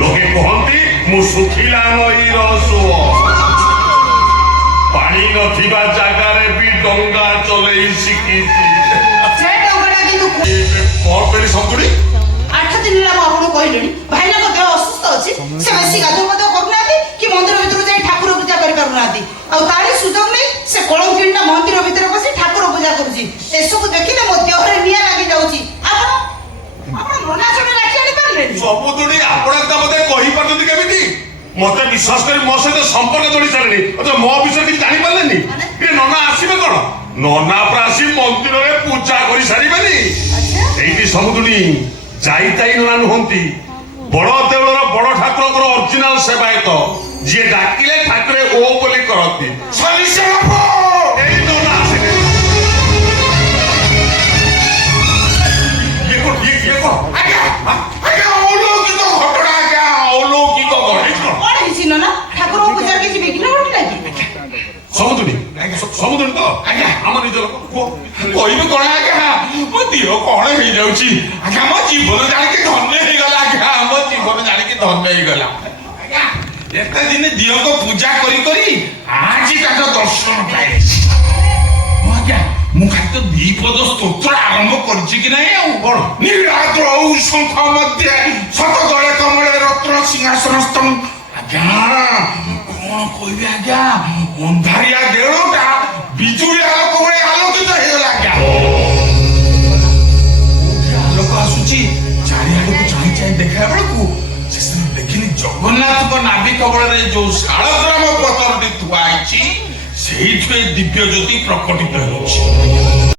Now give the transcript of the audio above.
লোকে কহନ୍ତି ମୁଁ ଶୁଖିଲା ନଈର ସୁଅ ପାଣି ନଥିବା ଜାଗାରେ ବି ଡଙ୍ଗା ଚଲେଇ ଶିଖିଛି। କଣ କରି ସନ୍ତୁଳି 8 ଦିନ ହେଲା ମୁଁ ଆପଣଙ୍କୁ କହିଲିଣି ଭାଇନାଙ୍କ ଦେହ ଅସୁସ୍ଥ ଅଛି, ସେ ବେଶୀ ଗାଧୁଆ ପାଧୁଆ କରୁନାହାନ୍ତି କି ମନ୍ଦିର ଭିତରକୁ ଯାଇ ଠାକୁର ପୂଜା କରିପାରୁନାହାନ୍ତି, ଆଉ ତାରି ସୁଯୋଗ ନେଇ ସେ କଳଙ୍କିଟା ମନ୍ଦିର ଭିତରେ ବସି ଠାକୁର ପୂଜା କରୁଛି। ଏସବୁ ଦେଖିଲେ ମୋ ଦେହରେ ନିଆଁ ଲାଗି ଯାଉଛି। ଆପଣ ମନା ଶୁଣି ରାଖି ଆଣି ପାରିଲେନି? ସବୁଦିନ ଆପଣ ମତେ କହିପାରୁଛନ୍ତି କେମିତି? ମତେ ବିଶ୍ୱାସ କରି ମୋ ସହିତ ସମ୍ପର୍କ ଯୋଡ଼ି ସାରିଲେଣି, ମୋ ବିଷୟରେ କିଛି ଜାଣିପାରିଲେନି? ନନା ଆସିବେ କଣ? ନନା ପୁରା ଆସି ମନ୍ଦିରରେ ପୂଜା କରି ସାରିବେନି। ଏଇଠି ସବୁଦିନ ଯାଇତାଇ ନନା ନୁହନ୍ତି, ବଡ ଦେଉଳର ବଡ ଠାକୁରଙ୍କର ଅରିଜିନାଲ ସେବାୟତ, ଯିଏ ଡାକିଲେ ଠାକୁରେ ଓ ବୋଲି କରନ୍ତି। ଏଇ ନନା ଆସିଲେ। ସମୁଦ୍ର ତ ଆଜ୍ଞା ଆମ ନିଜ ଲୋକ କହିବେ କଣ ଆଜ୍ଞା, ମୋ ଦେହ କଣ ହେଇଯାଉଛି ଆଜ୍ଞା, ମୋ ଜୀବନ ଜାଣିକି ଧନ୍ୟ ହେଇଗଲା ଆଜ୍ଞା, ମୋ ଜୀବନ ଜାଣିକି ଧନ୍ୟ ହେଇଗଲା ଆଜ୍ଞା। ଏତେ ଦିନ ଦିଅଙ୍କ ପୂଜା କରି କରି ଆଜି ତାଙ୍କ ଦର୍ଶନ ପାଇଛି ଆଜ୍ଞା। ମୁଁ ଖାଲି ତ ଦ୍ୱିପଦ ସ୍ତୋତ୍ର ଆରମ୍ଭ କରିଛି କି ନାହିଁ ଆଉ କଣ ନୀଳାଦ୍ର ଶଙ୍ଖ ମଧ୍ୟରେ ଶତଦଳେ କମଳେ ରତ୍ନ ସିଂହାସନସ୍ଥଂ ଆଜ୍ଞା। କଣ କହିବି ଆଜ୍ଞା, ଅନ୍ଧାରିଆ ଦେଉଳଟା ବିଜୁଳି ଆଲୋକ ଭଳି ଆଲୋକିତ ହେଇଗଲା ଆଜ୍ଞା। ଆଲୋକ ଆସୁଛି ଚାରିଆଡକୁ ଚାହିଁ ଚାହିଁ ଦେଖିଲା ବେଳକୁ ଶେଷରେ ଦେଖିଲି ଜଗନ୍ନାଥଙ୍କ ନାଭି କବଳରେ ଯୋଉ ଶାଳଗ୍ରାମ ପତରଟି ଥୁଆ ହେଇଛି ସେଇଠୁ ଏ ଦିବ୍ୟ ଜ୍ୟୋତି ପ୍ରକଟିତ ହେଉଛି।